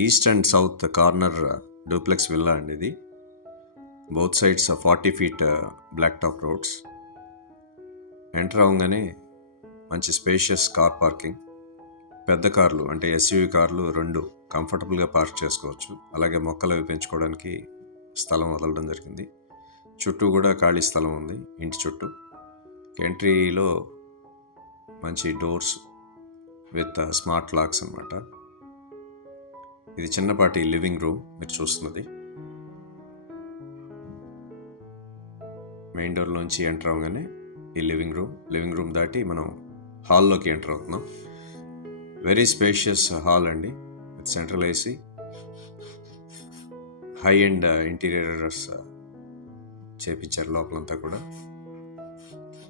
East and south corner duplex villa అండి ఇది. Both sides 40 feet black top roads. Enter అవగానే మంచి spacious car parking. పెద్ద కార్లు అంటే ఎస్యూవి కార్లు 2 కంఫర్టబుల్గా పార్క్ చేసుకోవచ్చు. అలాగే మొక్కలు అవి పెంచుకోవడానికి స్థలం వదలడం జరిగింది. చుట్టూ కూడా ఖాళీ స్థలం ఉంది ఇంటి చుట్టూ. ఎంట్రీలో మంచి డోర్స్ విత్ స్మార్ట్ లాక్స్ అన్నమాట. ఇది చిన్నపాటి లివింగ్ రూమ్ మీరు చూస్తున్నది. మెయిన్ డోర్లోంచి ఎంటర్ అవగానే ఈ లివింగ్ రూమ్ దాటి మనం హాల్లోకి ఎంటర్ అవుతున్నాం. వెరీ స్పేషియస్ హాల్ అండి, with central AC, high end interiors చేపించారు లోపలంతా కూడా.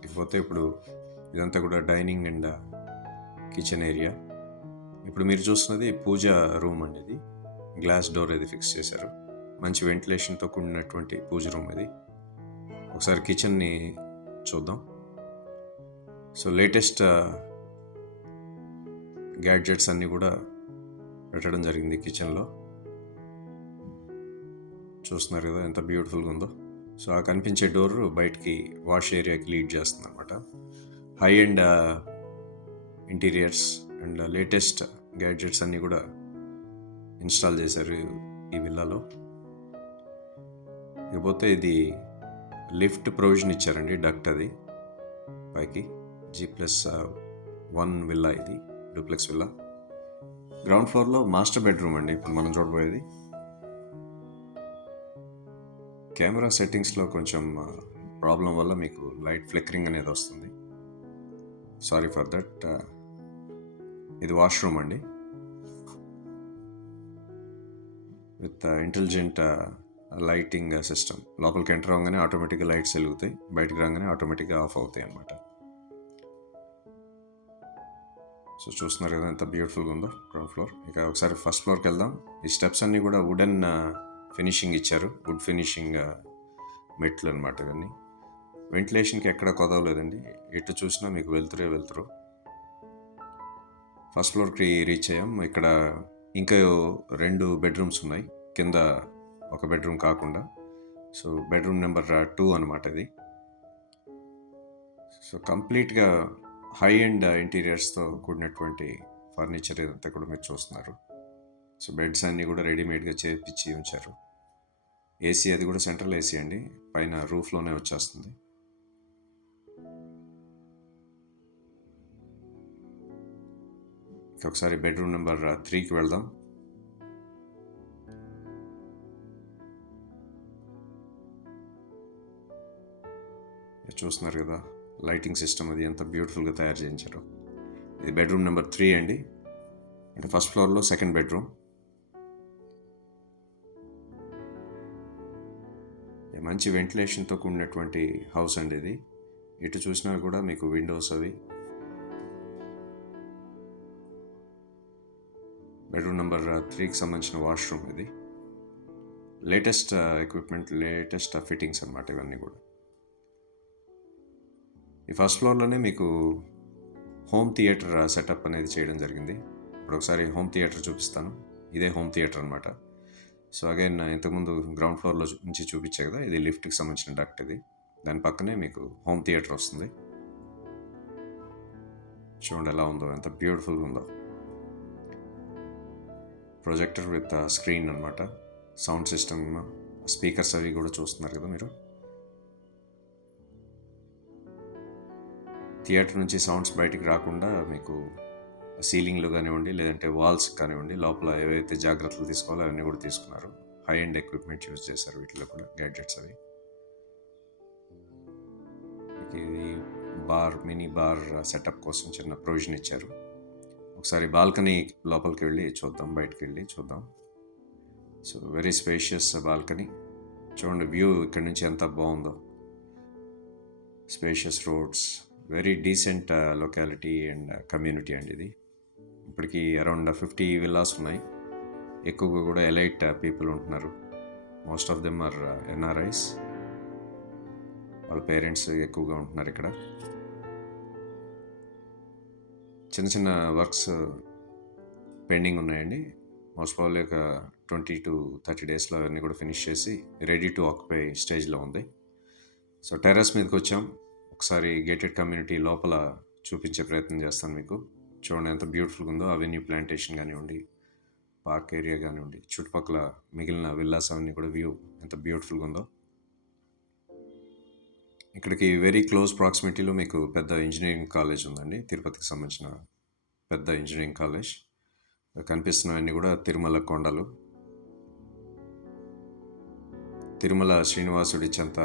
ఇకపోతే ఇప్పుడు ఇదంతా కూడా డైనింగ్ అండ్ కిచెన్ ఏరియా. ఇప్పుడు మీరు చూస్తున్నది పూజ రూమ్ అండి. ఇది గ్లాస్ డోర్ అది ఫిక్స్ చేశారు. మంచి వెంటిలేషన్తో కూడినటువంటి పూజ రూమ్ ఇది. ఒకసారి కిచెన్ని చూద్దాం. సో లేటెస్ట్ గ్యాడ్జెట్స్ అన్నీ కూడా పెట్టడం జరిగింది కిచెన్లో. చూస్తున్నారు కదా ఎంత బ్యూటిఫుల్గా ఉందో. సో ఆ కనిపించే డోర్ బయటికి వాష్ ఏరియాకి లీడ్ చేస్తుంది అనమాట. High end interiors and latest gadgets అన్నీ కూడా ఇన్స్టాల్ చేశారు ఈ విల్లాలో. ఇకపోతే ఇది లిఫ్ట్ ప్రొవిజన్ ఇచ్చారండి, డక్ట్ అది పైకి. G+1 విల్లా ఇది, డూప్లెక్స్ విల్లా. గ్రౌండ్ ఫ్లోర్లో మాస్టర్ బెడ్రూమ్ అండి ఇప్పుడు మనం చూడబోయేది. కెమెరా సెట్టింగ్స్లో కొంచెం ప్రాబ్లం వల్ల మీకు లైట్ ఫ్లిక్కరింగ్ అనేది వస్తుంది. Sorry for that. ఇది వాష్రూమ్ అండి, విత్ ఇంటెలిజెంట్ లైటింగ్ సిస్టమ్. లోపలికి ఎంటర్ అవగానే ఆటోమేటిక్గా లైట్స్ వెలుగుతాయి, బయటకు రాగానే ఆటోమేటిక్గా ఆఫ్ అవుతాయి అన్నమాట. సో చూస్తున్నారు కదా ఎంత బ్యూటిఫుల్గా ఉందో గ్రౌండ్ ఫ్లోర్. ఇక ఒకసారి ఫస్ట్ ఫ్లోర్కి వెళ్దాం. ఈ స్టెప్స్ అన్నీ కూడా వుడెన్ ఫినిషింగ్ ఇచ్చారు, వుడ్ ఫినిషింగ్ మెట్లు అనమాట ఇవన్నీ. వెంటిలేషన్కి ఎక్కడ కొదవలేదండి, ఎటు చూసినా మీకు వెళ్తురు. ఫస్ట్ ఫ్లోర్కి రీచ్ అయ్యాం. ఇక్కడ ఇంకా 2 బెడ్రూమ్స్ ఉన్నాయి, కింద ఒక బెడ్రూమ్ కాకుండా. సో బెడ్రూమ్ నెంబర్ 2 అనమాట ఇది. సో కంప్లీట్గా హై అండ్ ఇంటీరియర్స్తో కూడినటువంటి ఫర్నిచర్ ఇదంతా కూడా మీరు చూస్తున్నారు. సో బెడ్స్ అన్నీ కూడా రెడీమేడ్గా చేపించి ఉంచారు. ఏసీ అది కూడా సెంట్రల్ ఏసీ అండి, పైన రూఫ్లోనే వచ్చేస్తుంది. ఒకసారి బెడ్రూమ్ నెంబర్ 3కి వెళ్దాం. చూస్తున్నారు కదా లైటింగ్ సిస్టమ్ అది ఎంత బ్యూటిఫుల్గా తయారు చేయించారు. ఇది బెడ్రూమ్ నెంబర్ 3 అండి, అంటే ఫస్ట్ ఫ్లోర్లో సెకండ్ బెడ్రూమ్. మంచి వెంటిలేషన్తో కూడినటువంటి హౌస్ అండి ఇది. ఎటు చూసినా కూడా మీకు విండోస్ అవి. బెడ్రూమ్ నెంబర్ 3కి సంబంధించిన వాష్రూమ్ ఇది. లేటెస్ట్ ఎక్విప్మెంట్, లేటెస్ట్ ఫిట్టింగ్స్ అన్నమాట ఇవన్నీ కూడా. ఈ ఫస్ట్ ఫ్లోర్లోనే మీకు హోమ్ థియేటర్ సెటప్ అనేది చేయడం జరిగింది. ఇప్పుడు ఒకసారి హోమ్ థియేటర్ చూపిస్తాను. ఇదే హోమ్ థియేటర్ అనమాట. సో అగైన్ ఇంతకుముందు గ్రౌండ్ ఫ్లోర్లో నుంచి చూపించే కదా, ఇది లిఫ్ట్కి సంబంధించిన డక్ట్ ఇది. దాని పక్కనే మీకు హోమ్ థియేటర్ వస్తుంది. చూడండి ఎలా ఉందో, ఎంత బ్యూటిఫుల్గా ఉందో. ప్రొజెక్టర్ విత్ స్క్రీన్ అనమాట, సౌండ్ సిస్టమ్, స్పీకర్స్ అవి కూడా చూస్తున్నారు కదా మీరు. థియేటర్ నుంచి సౌండ్స్ బయటికి రాకుండా మీకు సీలింగ్లో కానివ్వండి, లేదంటే వాల్స్ కానివ్వండి, లోపల ఏవైతే జాగ్రత్తలు తీసుకోవాలో అవన్నీ కూడా తీసుకున్నారు. హై అండ్ ఎక్విప్మెంట్ యూజ్ చేశారు వీటిలో కూడా, గ్యాడ్జెట్స్ అవి. ఇది మినీ బార్ సెటప్ కోసం చిన్న ప్రొవిజన్ ఇచ్చారు. ఒకసారి బాల్కనీ లోపలికి వెళ్ళి చూద్దాం, బయటకు వెళ్ళి చూద్దాం. So very spacious balcony. చూడండి వ్యూ ఇక్కడ నుంచి ఎంత బాగుందో. Spacious roads, very decent locality and community అండి ఇది. ఇప్పటికి అరౌండ్ 50 విల్లాస్ ఉన్నాయి. ఎక్కువగా కూడా ఎలైట్ పీపుల్ ఉంటున్నారు. Most of them are NRIs. వాళ్ళ పేరెంట్స్ ఎక్కువగా ఉంటున్నారు ఇక్కడ. చిన్న చిన్న వర్క్స్ పెండింగ్ ఉన్నాయండి. మోస్ట్ ప్రాబ్లీ ఒక 20 to 30 డేస్లో అవన్నీ కూడా ఫినిష్ చేసి రెడీ టు ఆక్యుపై స్టేజ్లో ఉంది. సో టెర్రస్ మీదకి వచ్చాం. ఒకసారి గేటెడ్ కమ్యూనిటీ లోపల చూపించే ప్రయత్నం చేస్తాను మీకు. చూడండి ఎంత బ్యూటిఫుల్గా ఉందో. అవెన్యూ ప్లాంటేషన్ కానివ్వండి, పార్క్ ఏరియా కానివ్వండి, చుట్టుపక్కల మిగిలిన విల్లాస్ అవన్నీ కూడా వ్యూ ఎంత బ్యూటిఫుల్గా ఉందో. ఇక్కడికి వెరీ క్లోజ్ ప్రాక్సిమిటీలో మీకు పెద్ద ఇంజనీరింగ్ కాలేజ్ ఉందండి. తిరుపతికి సంబంధించిన పెద్ద ఇంజనీరింగ్ కాలేజ్. కనిపిస్తున్నవన్నీ కూడా తిరుమల కొండలు. తిరుమల శ్రీనివాసుడి చెంత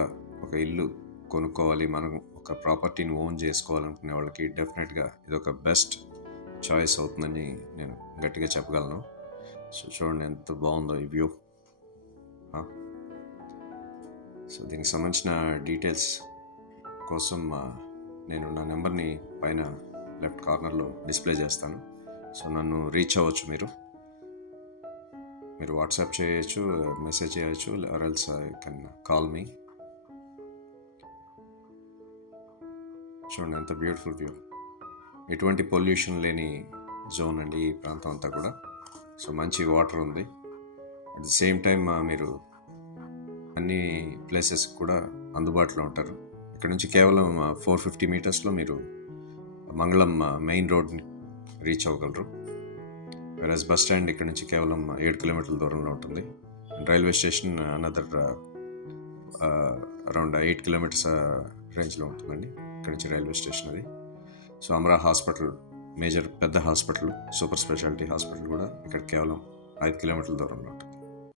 ఒక ఇల్లు కొనుక్కోవాలి, మనం ఒక ప్రాపర్టీని ఓన్ చేసుకోవాలనుకునే వాళ్ళకి డెఫినెట్గా ఇది ఒక బెస్ట్ చాయిస్ అవుతుందని నేను గట్టిగా చెప్పగలను. సో చూడండి ఎంత బాగుందో ఈ వ్యూ. సో దీనికి సంబంధించిన డీటెయిల్స్ కోసం నేను నా నెంబర్ని పైన లెఫ్ట్ కార్నర్లో డిస్ప్లే చేస్తాను. సో నన్ను రీచ్ అవ్వచ్చు. మీరు వాట్సాప్ చేయొచ్చు, మెసేజ్ చేయొచ్చు, or else you can call me. చూడండి ఎంత బ్యూటిఫుల్ వ్యూ. ఎటువంటి పొల్యూషన్ లేని జోన్ అండి ఈ ప్రాంతం అంతా కూడా. సో మంచి వాటర్ ఉంది. అట్ ది సేమ్ టైం మీరు అన్ని ప్లేసెస్ కూడా అందుబాటులో ఉంటారు. ఇక్కడ నుంచి కేవలం 450 మీటర్స్లో మీరు మంగళం మెయిన్ రోడ్ని రీచ్ అవ్వగలరు. వెరాజ్ బస్ స్టాండ్ ఇక్కడ నుంచి కేవలం 7 కిలోమీటర్ల దూరంలో ఉంటుంది. Railway station another around 8 kilometres రేంజ్లో ఉంటుందండి ఇక్కడ నుంచి రైల్వే స్టేషన్ అది. సో అమరా హాస్పిటల్, మేజర్ పెద్ద హాస్పిటల్, సూపర్ స్పెషాలిటీ హాస్పిటల్ కూడా ఇక్కడ కేవలం 5 కిలోమీటర్ల దూరంలో ఉంటుంది.